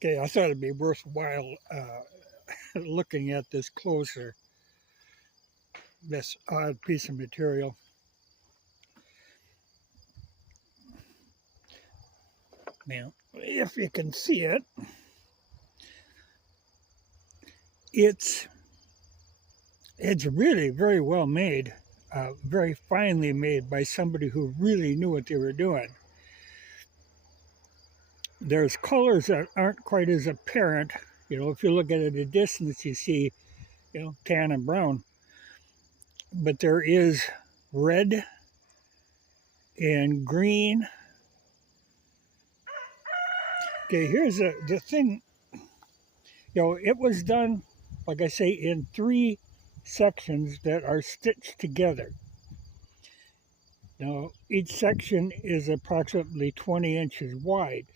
Okay, I thought it'd be worthwhile looking at this closer, this odd piece of material. Now, if you can see it, it's really very well made, very finely made by somebody who really knew what they were doing. There's colors that aren't quite as apparent. If you look at it at a distance, you see, tan and brown. But there is red and green. Okay, here's the thing. It was done, like I say, in 3 sections that are stitched together. Now, each section is approximately 20 inches wide.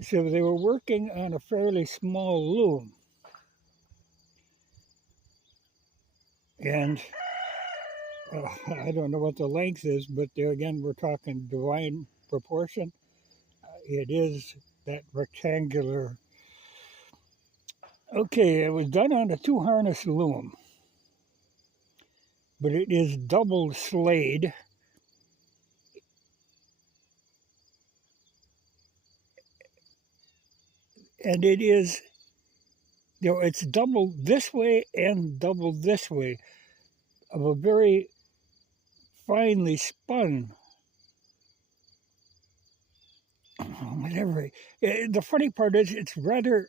So they were working on a fairly small loom. And I don't know what the length is, but there again, we're talking divine proportion. It is that rectangular. Okay, it was done on a 2-harness loom, but it is double slayed. And it is, it's double this way and double this way of a very finely spun, whatever. The funny part is it's rather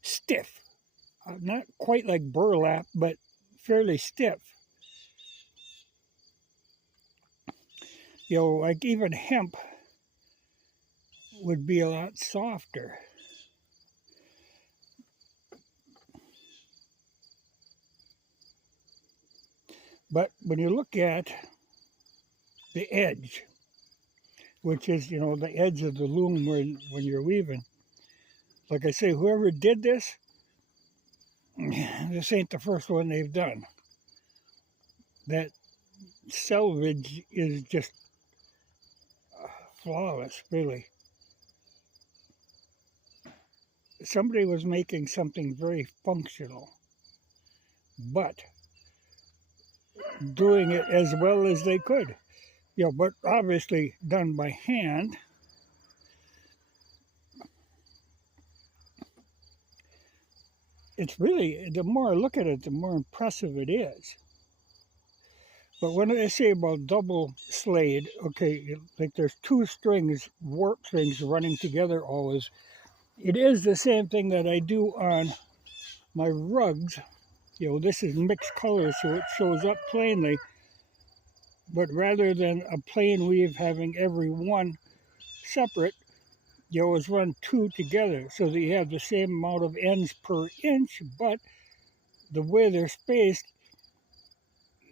stiff, not quite like burlap, but fairly stiff. Like even hemp would be a lot softer. But when you look at the edge, which is, the edge of the loom when you're weaving, like I say, whoever did this ain't the first one they've done. That selvage is just flawless, really. Somebody was making something very functional, but doing it as well as they could. But obviously done by hand. It's really, the more I look at it, the more impressive it is. But when I say about double slayed, okay, like there's 2 strings, warp strings running together always. It is the same thing that I do on my rugs. This is mixed colors, so it shows up plainly. But rather than a plain weave having every one separate, you always run 2 together so that you have the same amount of ends per inch, but the way they're spaced,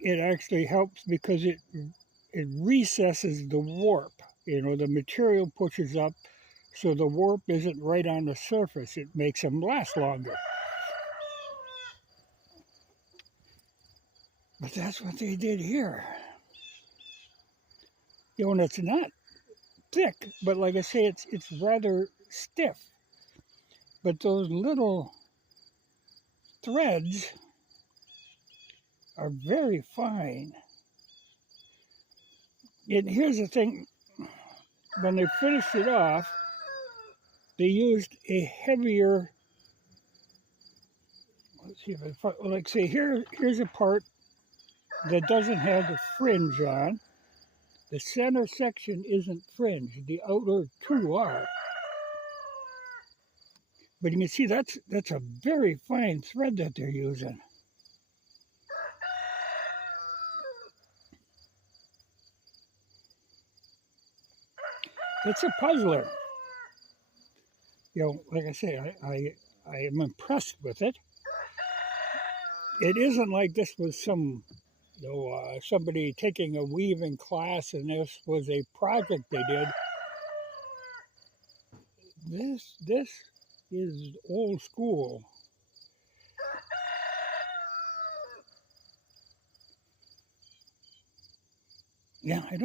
it actually helps because it recesses the warp. The material pushes up, so the warp isn't right on the surface. It makes them last longer. But that's what they did here. And it's not thick, but like I say, it's rather stiff. But those little threads are very fine. And here's the thing, when they finished it off, they used a heavier, let's see if I find, like say here's a part that doesn't have the fringe on. The center section isn't fringed, the outer 2 are. But you can see that's a very fine thread that they're using. It's a puzzler. Like I say, I am impressed with it. It isn't like this was some, somebody taking a weaving class and this was a project they did. This is old school. Yeah, I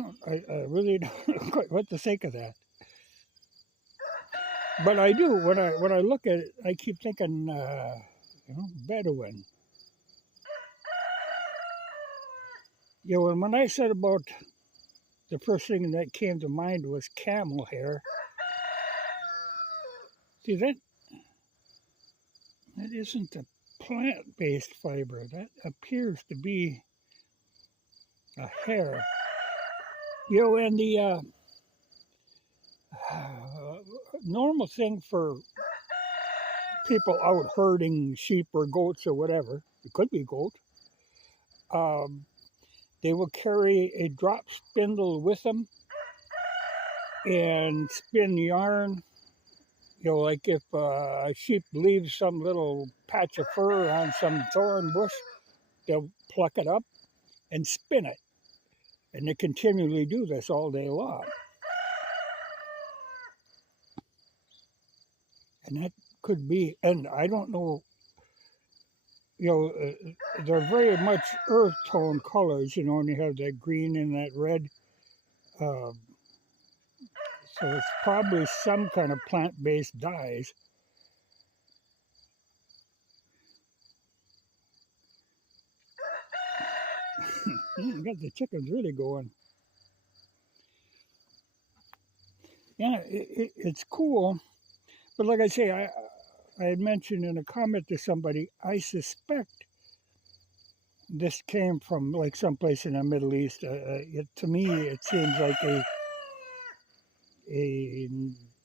really don't know quite what to think of that. But I do when I look at it, I keep thinking, Bedouin. And when I said about the first thing that came to mind was camel hair. See that isn't a plant-based fiber. That appears to be a hair. And the normal thing for people out herding sheep or goats or whatever, it could be goat, um, they will carry a drop spindle with them and spin yarn. Like if a sheep leaves some little patch of fur on some thorn bush, they'll pluck it up and spin it. And they continually do this all day long. And that could be, and I don't know, they're very much earth tone colors, and you have that green and that red. Uh, so it's probably some kind of plant-based dyes. Got the chickens really going. Yeah, it's cool. But like I say, I had mentioned in a comment to somebody, I suspect this came from like someplace in the Middle East. To me, it seems like a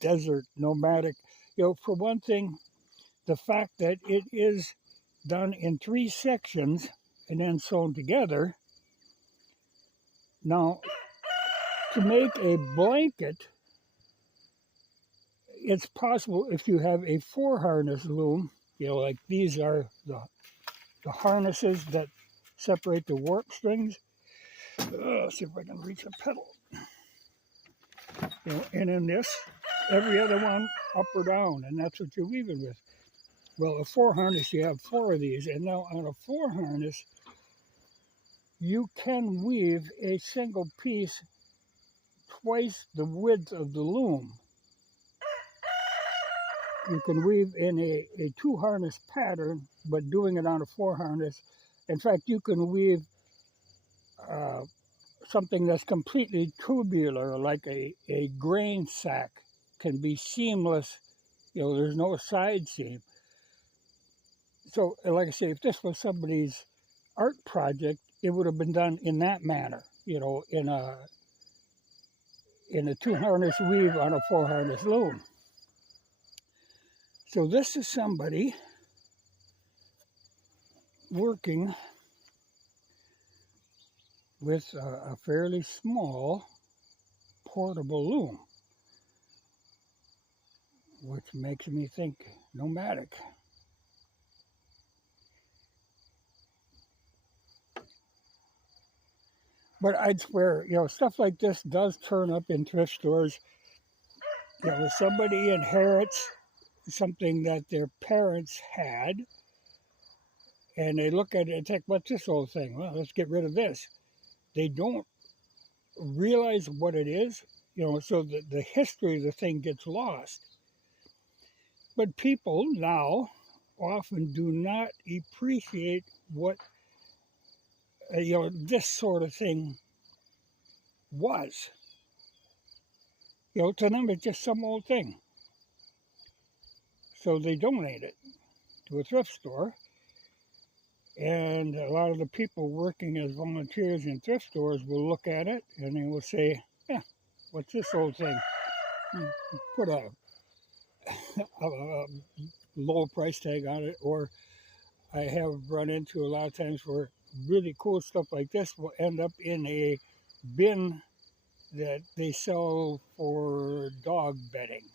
desert nomadic. For one thing, the fact that it is done in 3 sections and then sewn together. Now, to make a blanket, it's possible if you have a 4-harness loom, like these are the harnesses that separate the warp strings. See if I can reach a pedal. And in this, every other one up or down, and that's what you're weaving with. Well, a 4-harness, you have 4 of these, and now on a 4-harness, you can weave a single piece twice the width of the loom. You can weave in a 2-harness pattern, but doing it on a 4-harness. In fact, you can weave something that's completely tubular, like a grain sack, can be seamless. There's no side seam. So, like I say, if this was somebody's art project, it would have been done in that manner, in a 2-harness weave on a 4-harness loom. So this is somebody working with a fairly small portable loom, which makes me think nomadic. But I'd swear, stuff like this does turn up in thrift stores. If somebody inherits something that their parents had, and they look at it and think, what's this old thing? Well, let's get rid of this. They don't realize what it is, so the history of the thing gets lost. But people now often do not appreciate what, this sort of thing was. To them, it's just some old thing. So they donate it to a thrift store. And a lot of the people working as volunteers in thrift stores will look at it and they will say, yeah, what's this old thing? Put a low price tag on it. Or I have run into a lot of times where really cool stuff like this will end up in a bin that they sell for dog bedding,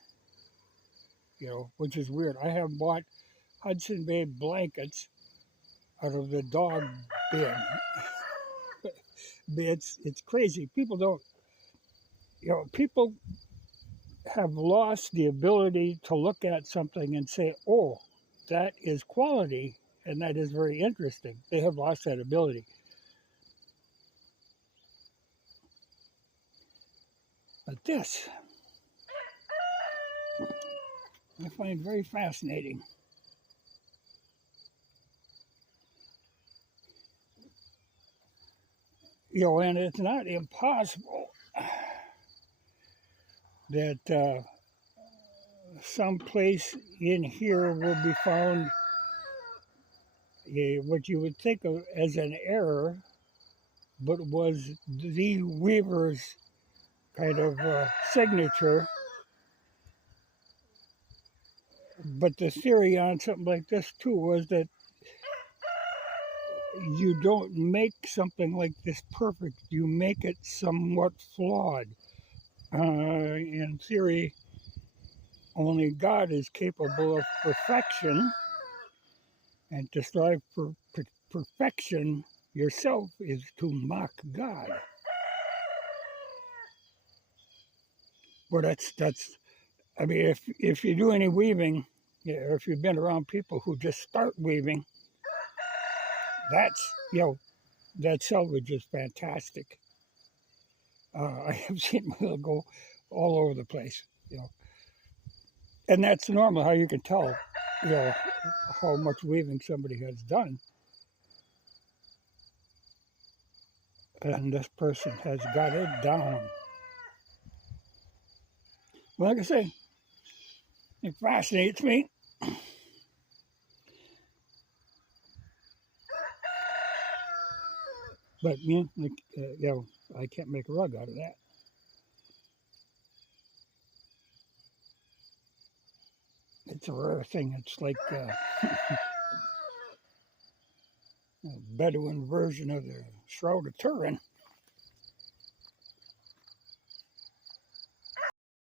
which is weird. I have bought Hudson Bay blankets out of the dog bin. It's crazy. People don't, people have lost the ability to look at something and say, oh, that is quality and that is very interesting. They have lost that ability. But this I find very fascinating. And it's not impossible that someplace in here will be found what you would think of as an error, but was the weaver's kind of signature. But the theory on something like this too was that you don't make something like this perfect, you make it somewhat flawed. In theory, only God is capable of perfection, and to strive for perfection yourself is to mock God. But that's. I mean, if you do any weaving, or if you've been around people who just start weaving, that's that selvage is fantastic. I have seen people go all over the place, and that's normal. How you can tell, you know, how much weaving somebody has done, and this person has got it down. Well, like I say, it fascinates me. But I can't make a rug out of that. It's a rare thing. It's like a Bedouin version of the Shroud of Turin.